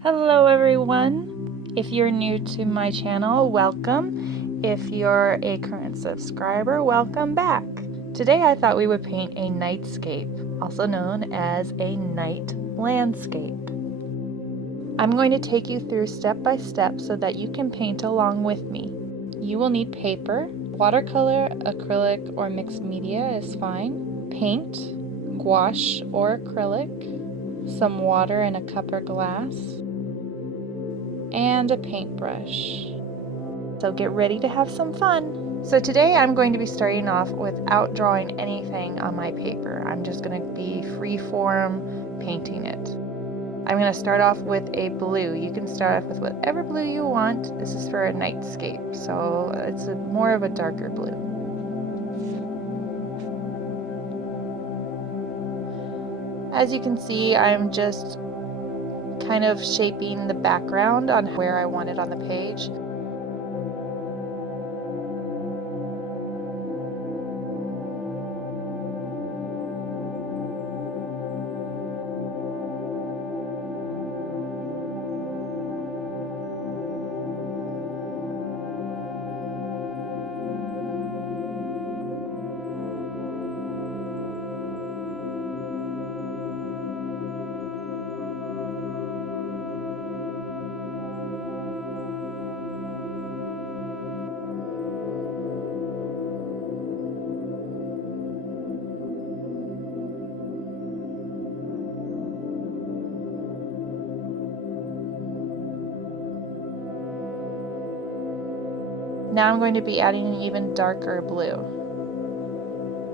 Hello everyone! If you're new to my channel, welcome. If you're a current subscriber, welcome back. Today I thought we would paint a nightscape, also known as a night landscape. I'm going to take you through step by step so that you can paint along with me. You will need paper, watercolor, acrylic, or mixed media is fine, paint, gouache or acrylic, some water in a cup or glass, and a paintbrush. So get ready to have some fun. So today I'm going to be starting off without drawing anything on my paper. I'm just going to be freeform painting it. I'm going to start off with a blue. You can start off with whatever blue you want. This is for a nightscape, so it's more of a darker blue. As you can see, I'm just kind of shaping the background on where I want it on the page. Now I'm going to be adding an even darker blue.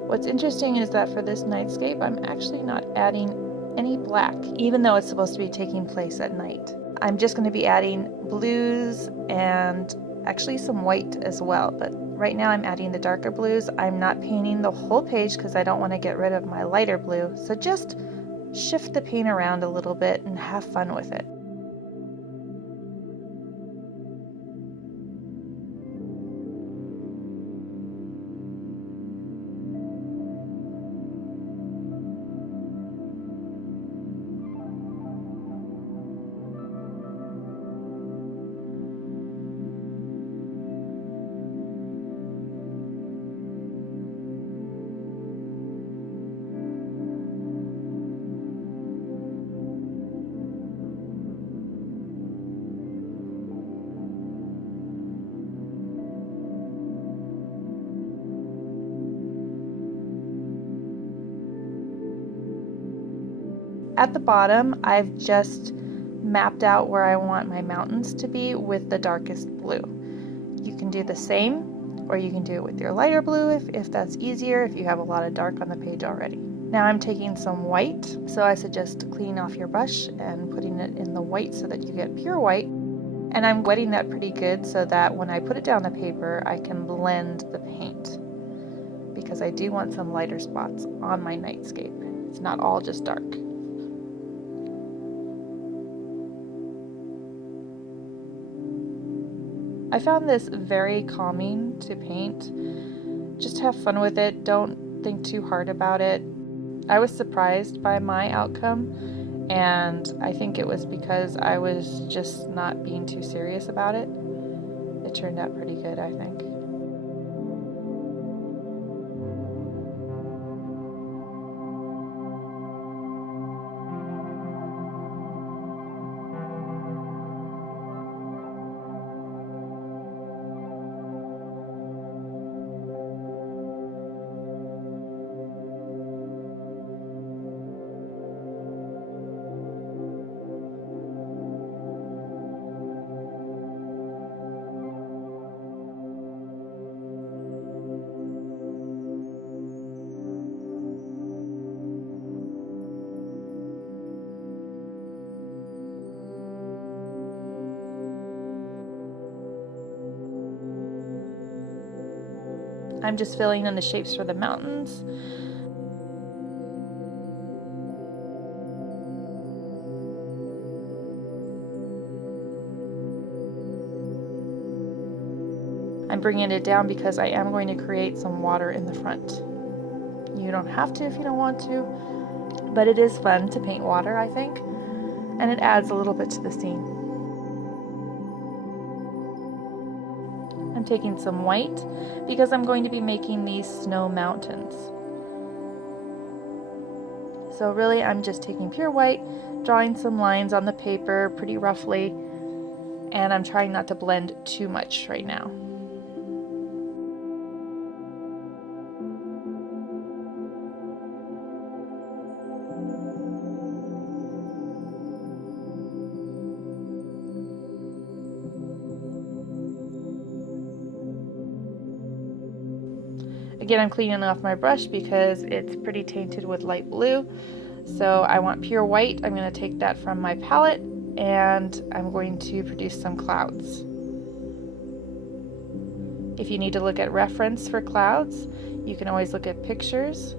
What's interesting is that for this nightscape, I'm actually not adding any black, even though it's supposed to be taking place at night. I'm just going to be adding blues and actually some white as well, but right now I'm adding the darker blues. I'm not painting the whole page because I don't want to get rid of my lighter blue, so just shift the paint around a little bit and have fun with it. At the bottom, I've just mapped out where I want my mountains to be with the darkest blue. You can do the same, or you can do it with your lighter blue if that's easier, if you have a lot of dark on the page already. Now I'm taking some white, so I suggest cleaning off your brush and putting it in the white so that you get pure white. And I'm wetting that pretty good so that when I put it down the paper, I can blend the paint, because I do want some lighter spots on my nightscape. It's not all just dark. I found this very calming to paint. Just have fun with it. Don't think too hard about it. I was surprised by my outcome, and I think it was because I was just not being too serious about it. It turned out pretty good, I think. I'm just filling in the shapes for the mountains. I'm bringing it down because I am going to create some water in the front. You don't have to if you don't want to, but it is fun to paint water, I think. and it adds a little bit to the scene. I'm taking some white because I'm going to be making these snow mountains. So really I'm just taking pure white, drawing some lines on the paper pretty roughly, and I'm trying not to blend too much right now. Again, I'm cleaning off my brush because it's pretty tainted with light blue. So I want pure white. I'm going to take that from my palette and I'm going to produce some clouds. If you need to look at reference for clouds, you can always look at pictures.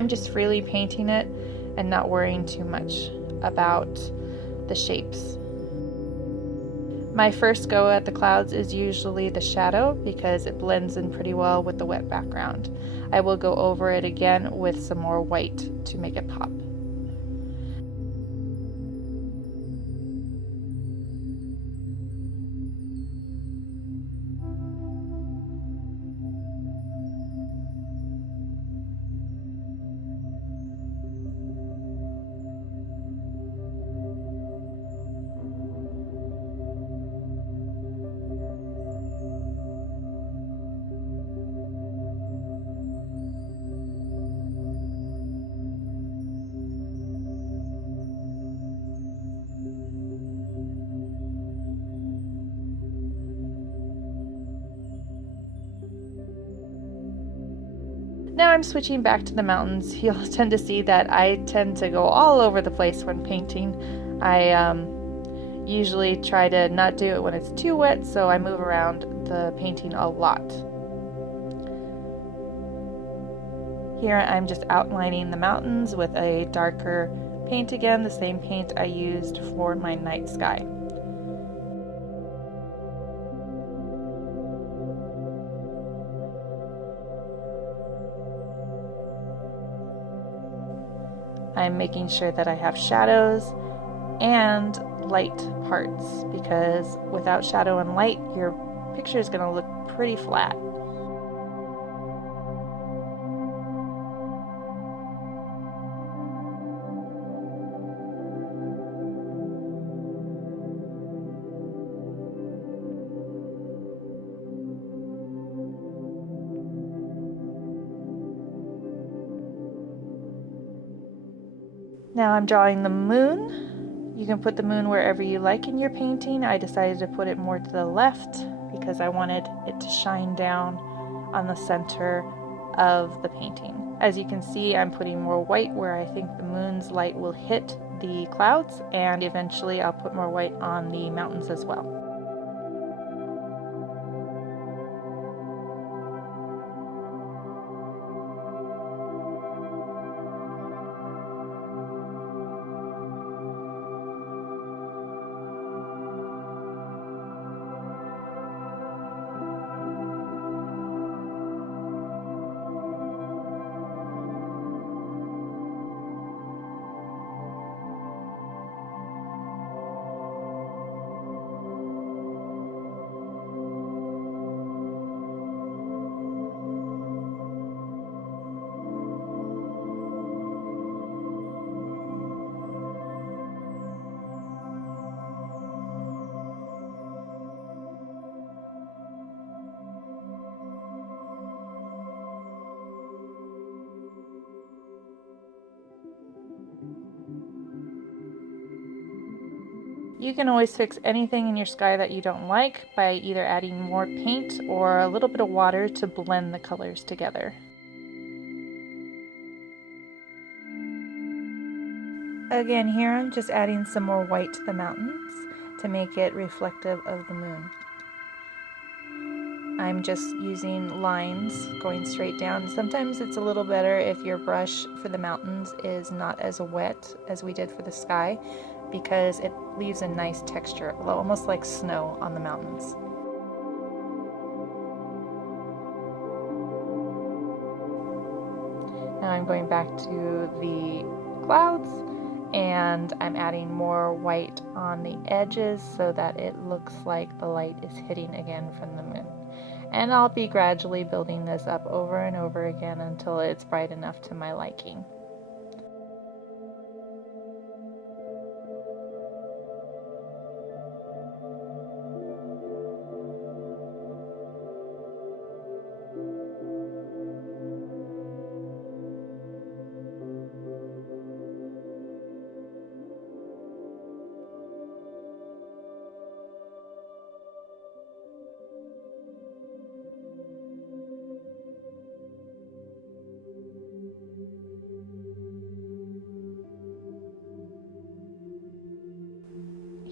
I'm just freely painting it and not worrying too much about the shapes. My first go at the clouds is usually the shadow because it blends in pretty well with the wet background. I will go over it again with some more white to make it pop. Now I'm switching back to the mountains. You'll tend to see that I tend to go all over the place when painting. I usually try to not do it when it's too wet, so I move around the painting a lot. Here I'm just outlining the mountains with a darker paint again, the same paint I used for my night sky. I'm making sure that I have shadows and light parts because without shadow and light, your picture is going to look pretty flat. Now I'm drawing the moon. You can put the moon wherever you like in your painting. I decided to put it more to the left because I wanted it to shine down on the center of the painting. As you can see, I'm putting more white where I think the moon's light will hit the clouds, and eventually I'll put more white on the mountains as well. You can always fix anything in your sky that you don't like by either adding more paint or a little bit of water to blend the colors together. Again, here I'm just adding some more white to the mountains to make it reflective of the moon. I'm just using lines going straight down. Sometimes it's a little better if your brush for the mountains is not as wet as we did for the sky, because it leaves a nice texture, almost like snow on the mountains. I'm going back to the clouds and I'm adding more white on the edges so that it looks like the light is hitting again from the moon. And I'll be gradually building this up over and over again until it's bright enough to my liking.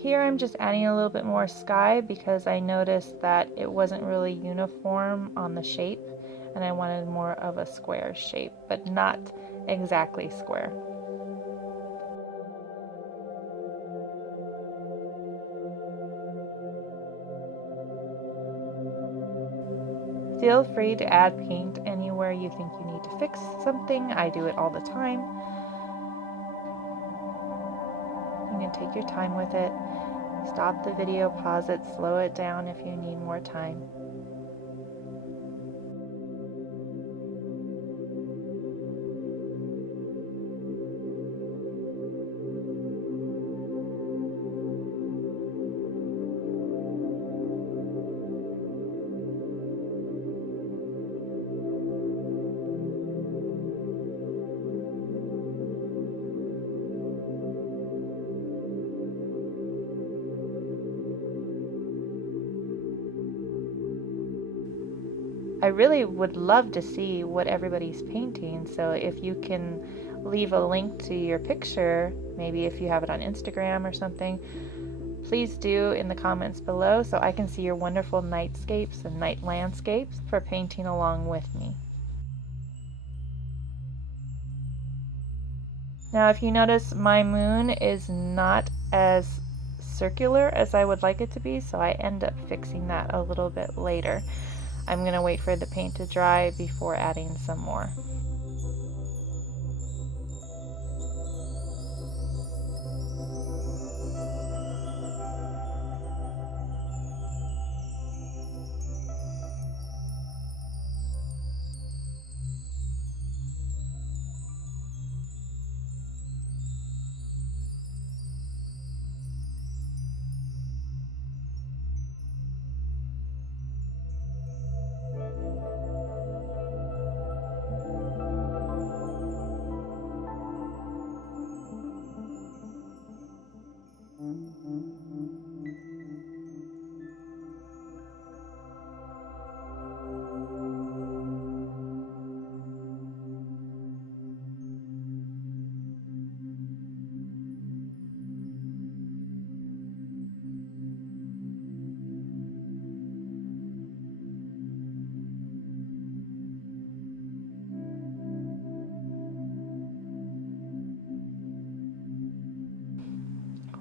Here I'm just adding a little bit more sky because I noticed that it wasn't really uniform on the shape and I wanted more of a square shape, but not exactly square. Feel free to add paint anywhere you think you need to fix something. I do it all the time. You can take your time with it. Stop the video, pause it, slow it down if you need more time. I really would love to see what everybody's painting, so if you can leave a link to your picture, maybe if you have it on Instagram or something, please do in the comments below so I can see your wonderful nightscapes and night landscapes for painting along with me. Now if you notice, my moon is not as circular as I would like it to be, so I end up fixing that a little bit later. I'm going to wait for the paint to dry before adding some more.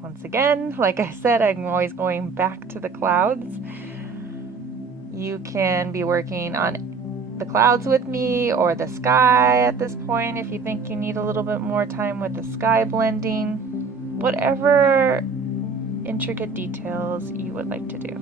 Once again, like I said, I'm always going back to the clouds. You can be working on the clouds with me or the sky at this point if you think you need a little bit more time with the sky blending. Whatever intricate details you would like to do.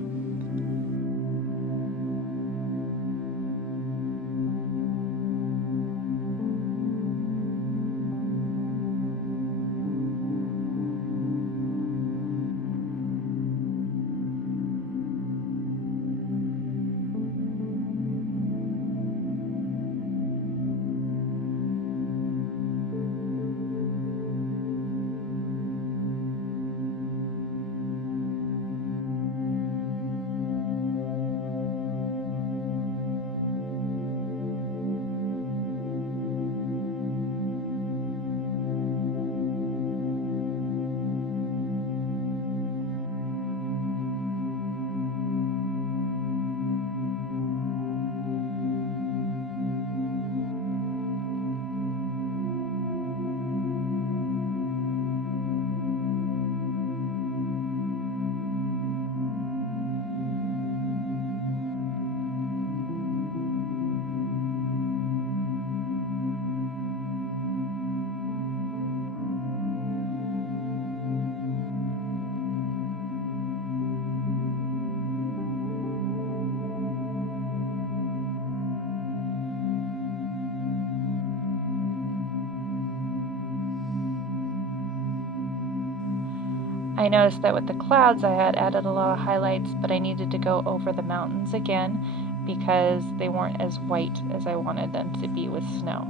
I noticed that with the clouds I had added a lot of highlights, but I needed to go over the mountains again because they weren't as white as I wanted them to be with snow.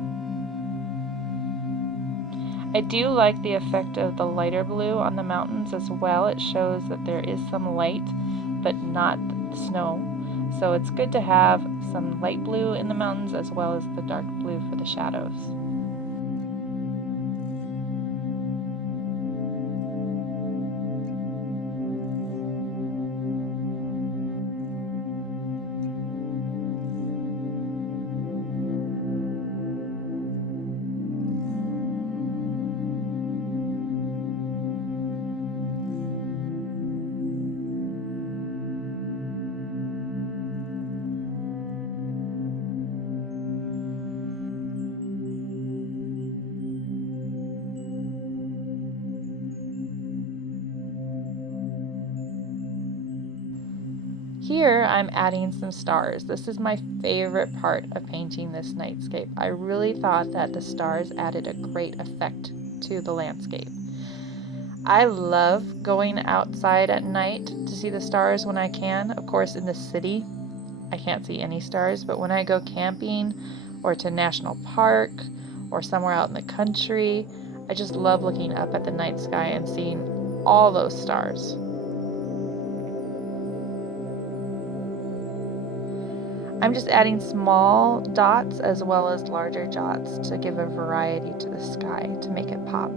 I do like the effect of the lighter blue on the mountains as well. It shows that there is some light, but not snow. So it's good to have some light blue in the mountains as well as the dark blue for the shadows. Here I'm adding some stars. This is my favorite part of painting this nightscape. I really thought that the stars added a great effect to the landscape. I love going outside at night to see the stars when I can. Of course, in the city, I can't see any stars, but when I go camping or to national park or somewhere out in the country, I just love looking up at the night sky and seeing all those stars. I'm just adding small dots as well as larger dots to give a variety to the sky to make it pop.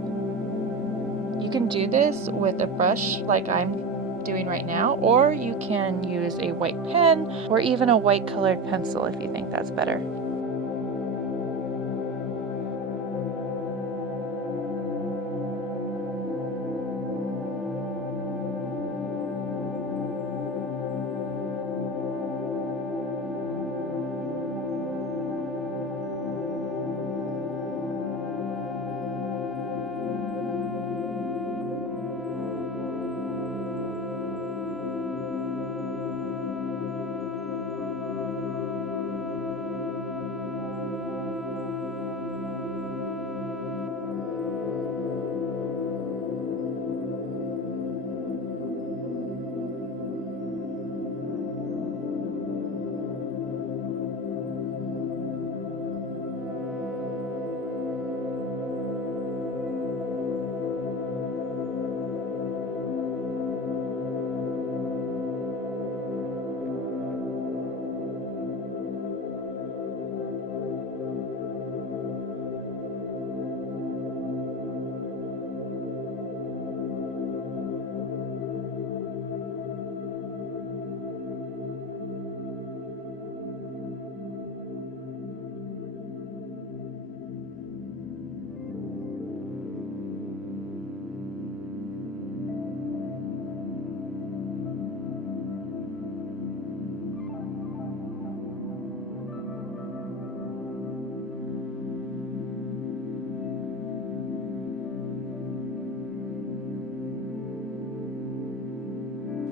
You can do this with a brush like I'm doing right now, or you can use a white pen or even a white colored pencil if you think that's better.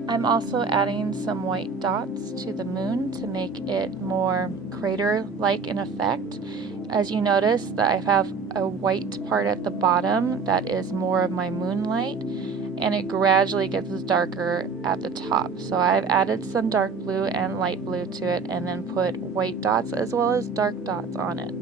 I'm also adding some white dots to the moon to make it more crater-like in effect. As you notice, that I have a white part at the bottom that is more of my moonlight, and it gradually gets darker at the top. So I've added some dark blue and light blue to it and then put white dots as well as dark dots on it.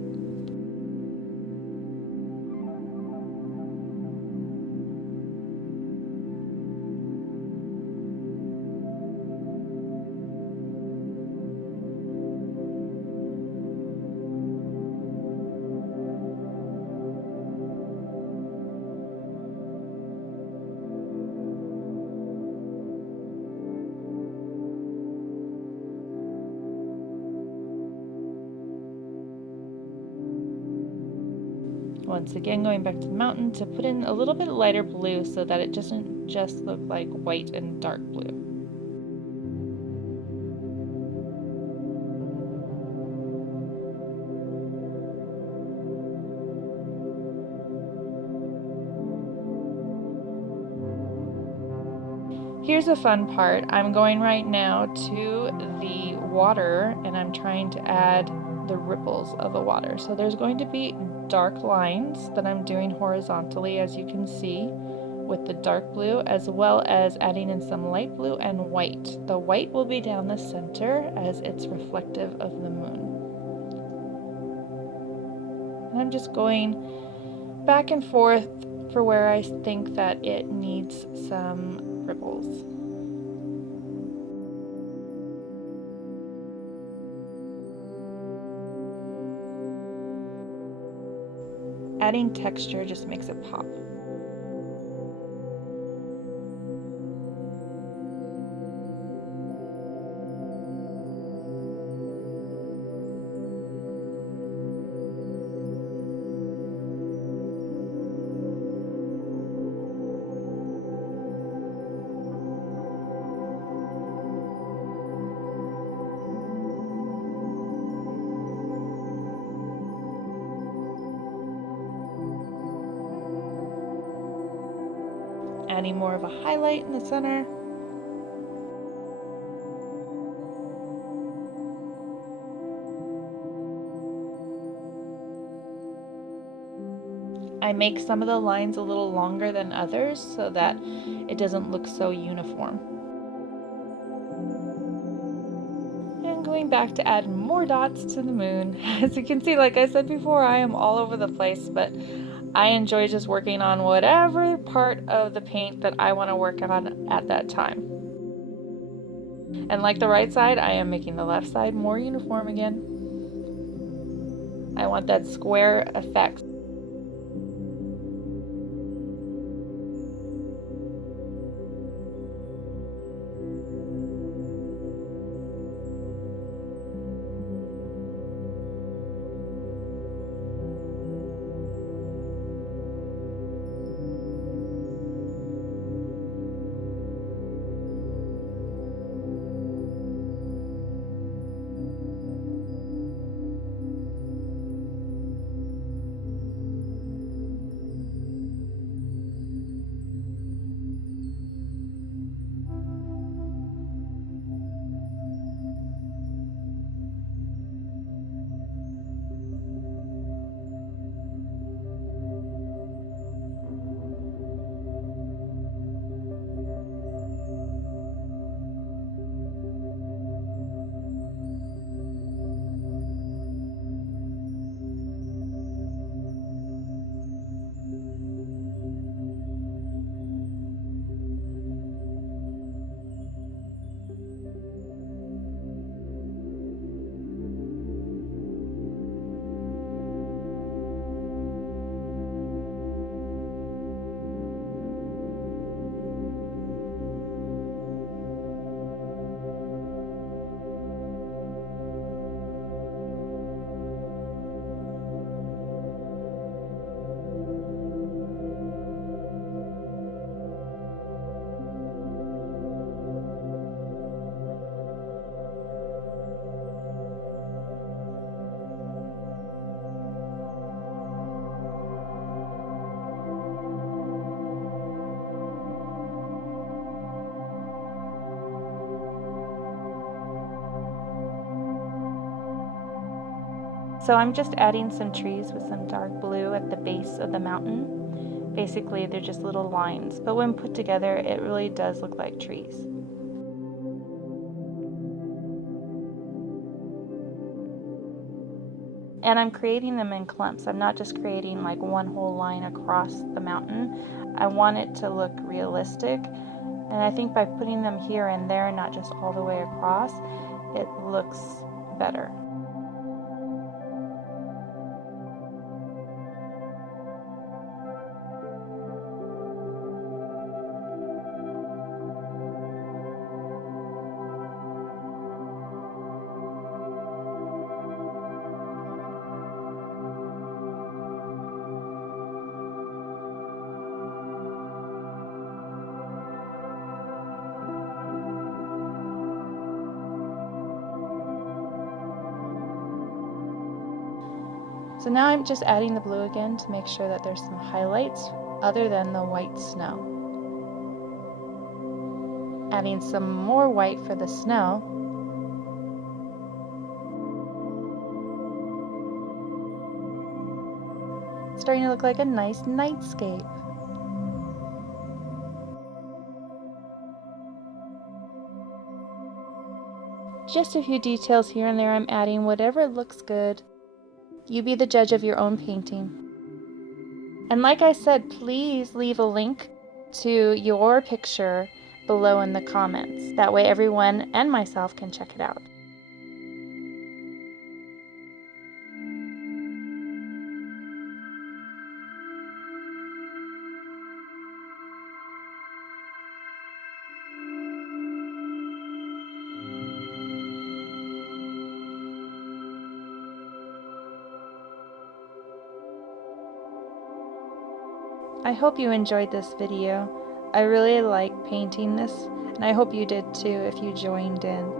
Once again, going back to the mountain to put in a little bit lighter blue so that it doesn't just look like white and dark blue. Here's a fun part. I'm going right now to the water and I'm trying to add the ripples of the water. So there's going to be dark lines that I'm doing horizontally, as you can see, with the dark blue, as well as adding in some light blue and white. The white will be down the center as it's reflective of the moon. And I'm just going back and forth for where I think that it needs some ripples. Adding texture just makes it pop. Adding more of a highlight in the center. I make some of the lines a little longer than others so that it doesn't look so uniform. And going back to add more dots to the moon. As you can see, like I said before, I am all over the place, but I enjoy just working on whatever part of the paint that I want to work on at that time. And like the right side, I am making the left side more uniform again. I want that square effect. So I'm just adding some trees with some dark blue at the base of the mountain. Basically, they're just little lines, but when put together, it really does look like trees. And I'm creating them in clumps. I'm not just creating like one whole line across the mountain. I want it to look realistic. And I think by putting them here and there, not just all the way across, it looks better. So now I'm just adding the blue again to make sure that there's some highlights other than the white snow. Adding some more white for the snow. It's starting to look like a nice nightscape. just a few details here and there I'm adding, whatever looks good. You be the judge of your own painting. And like I said, please leave a link to your picture below in the comments. That way everyone and myself can check it out. I hope you enjoyed this video. I really like painting this, and I hope you did too if you joined in.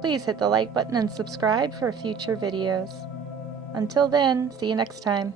Please hit the like button and subscribe for future videos. Until then, see you next time.